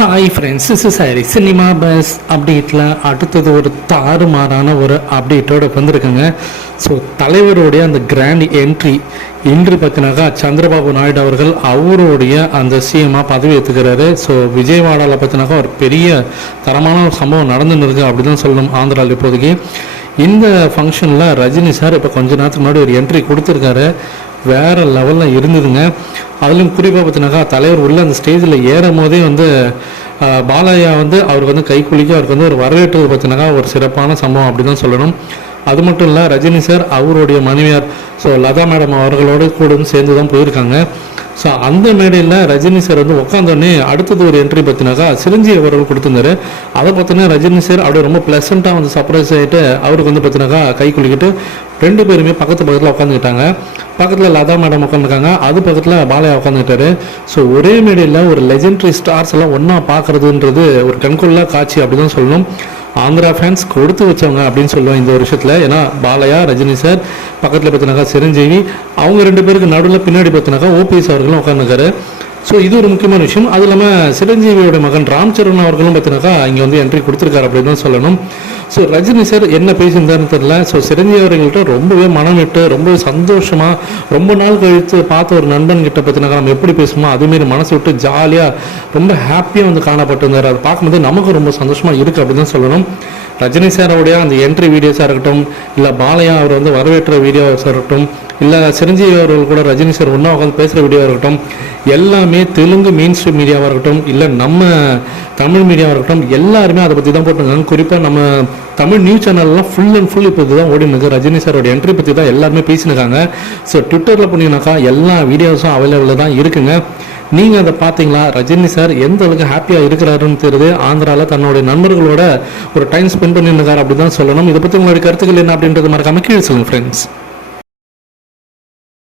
Hi friends is sorry cinema buzz அப்டேட்டில் அடுத்தது ஒரு தாறுமாறான ஒரு அப்டேட்டோட வந்திருக்குங்க. ஸோ தலைவருடைய அந்த கிராண்ட் என்ட்ரி இன்று பார்த்தினாக்கா சந்திரபாபு நாயுடு அவர்கள் அவருடைய அந்த சிஎம்மாக பதவி ஏற்றுக்கிறாரு ஸோ விஜயவாடாவில் பார்த்தினாக்கா ஒரு பெரிய தரமான ஒரு சம்பவம் நடந்துன்னு இருக்குது அப்படி தான் சொல்லணும் ஆந்திராவில் இப்போதைக்கு. இந்த ஃபங்க்ஷனில் ரஜினி சார் இப்போ கொஞ்ச நேரத்துக்கு முன்னாடி ஒரு என்ட்ரி கொடுத்துருக்காரு. வேறு லெவலில் இருந்ததுங்க. அதுலேயும் குறிப்பாக பார்த்தினாக்கா தலைவர் உள்ள அந்த ஸ்டேஜில் ஏறும் போதே வந்து பாலாயா பாலையா வந்து அவருக்கு வந்து கை குலுக்கி அவருக்கு வந்து ஒரு வரவேற்றது பார்த்தினாக்கா ஒரு சிறப்பான சம்பவம் அப்படி தான் சொல்லணும். அது மட்டும் இல்லை ரஜினி சார் அவருடைய மனைவியார் ஸோ லதா மேடம் அவர்களோட கூட சேர்ந்து தான் போயிருக்காங்க. ஸோ அந்த மேடையில் ரஜினி சார் வந்து உட்காந்தோடனே அடுத்தது ஒரு என்ட்ரி பார்த்தினாக்கா சிரஞ்சி அவர்கள் கொடுத்துருந்தாரு. அதை பார்த்தீங்கன்னா ரஜினி சார் அப்படியே ரொம்ப ப்ளசண்ட்டாக வந்து சர்ப்ரைஸ் ஆகிட்டு அவருக்கு வந்து பார்த்தினாக்கா கை குலுக்கிட்டு ரெண்டு பேருமே பக்கத்து பக்கத்தில் உட்காந்துக்கிட்டாங்க பக்கத்தில் லதா மேடம் உட்காந்துருக்காங்க அது பக்கத்தில் பாலையா உட்காந்துட்டாரு ஸோ ஒரே மேடையில் ஒரு லெஜெண்டரி ஸ்டார்ஸ் எல்லாம் ஒன்றா பார்க்குறதுன்றது ஒரு கண்கொள்ளா காட்சி அப்படி தான் சொல்லணும். ஆந்திரா ஃபேன்ஸ் கொடுத்து வச்சவங்க அப்படின்னு சொல்லுவோம் இந்த வருஷத்தில் ஏன்னா பாலையா ரஜினி சார் பக்கத்தில் பார்த்தினாக்கா சிரஞ்சீவி அவங்க ரெண்டு பேருக்கு நடுவில் பின்னாடி பார்த்தினாக்கா ஓபிஎஸ் அவர்களும் உட்காந்துருக்காரு ஸோ இது ஒரு முக்கியமான விஷயம். அது இல்லாமல் சிரஞ்சீவியோட மகன் ராம் சரண் அவர்களும் பார்த்தினாக்கா இங்கே வந்து என்ட்ரி கொடுத்துருக்காரு அப்படின்னு தான் சொல்லணும். ஸோ ரஜினி சார் என்ன பேசியிருந்தாருன்னு தெரியல. ஸோ சிரஞ்சீவி அவர்கள்ட்ட ரொம்பவே மனம் விட்டு ரொம்பவே சந்தோஷமாக ரொம்ப நாள் கழித்து பார்த்த ஒரு நண்பன் கிட்ட பார்த்தினாக்கா நம்ம எப்படி பேசுமோ அதுமாரி மனசு விட்டு ஜாலியாக ரொம்ப ஹாப்பியாக வந்து காணப்பட்டிருந்தார். அதை பார்க்கும்போது நமக்கு ரொம்ப சந்தோஷமாக இருக்குது அப்படின்னு தான் சொல்லணும். ரஜினி சாரோடைய அந்த என்ட்ரி வீடியோஸாக இருக்கட்டும் இல்லை பாலையா அவர் வந்து வரவேற்ற வீடியோஸாக இருக்கட்டும் இல்லை சிரஞ்சீவி அவர்கள் கூட ரஜினி சார் ஒன்றா உட்காந்து பேசுகிற வீடியோவாக இருக்கட்டும் எல்லாமே தெலுங்கு மெயின் ஸ்ட்ரீம் மீடியாவாக இருக்கட்டும் இல்லை நம்ம தமிழ் மீடியாவாக இருக்கட்டும் எல்லாருமே அதை பற்றி தான் போட்டுருக்காங்க குறிப்பாக நம்ம தமிழ் நியூஸ் சேனல்லாம் ஃபுல் அண்ட் ஃபுல் இப்போ இதுதான் ஓடினு இருக்குது ரஜினி சாரோட என்ட்ரி பற்றி தான் எல்லாருமே பேசினுக்காங்க ஸோ ட்விட்டரில் போனீங்கன்னாக்கா எல்லா வீடியோஸும் அவைலபிளாக தான் இருக்குங்க. நீங்கள் அதை பார்த்தீங்களா? ரஜினி சார் எந்த அளவுக்கு ஹாப்பியாக இருக்கிறாருன்னு தெரியுது. ஆந்திராவில் தன்னுடைய நண்பர்களோட ஒரு டைம் ஸ்பெண்ட் பண்ணியிருந்தார் அப்படி தான் சொல்லணும். இதை பற்றி உங்களுடைய கருத்துக்கள் என்ன அப்படின்றது மறக்காம கீழே சொல்லுங்கள் ஃப்ரெண்ட்ஸ்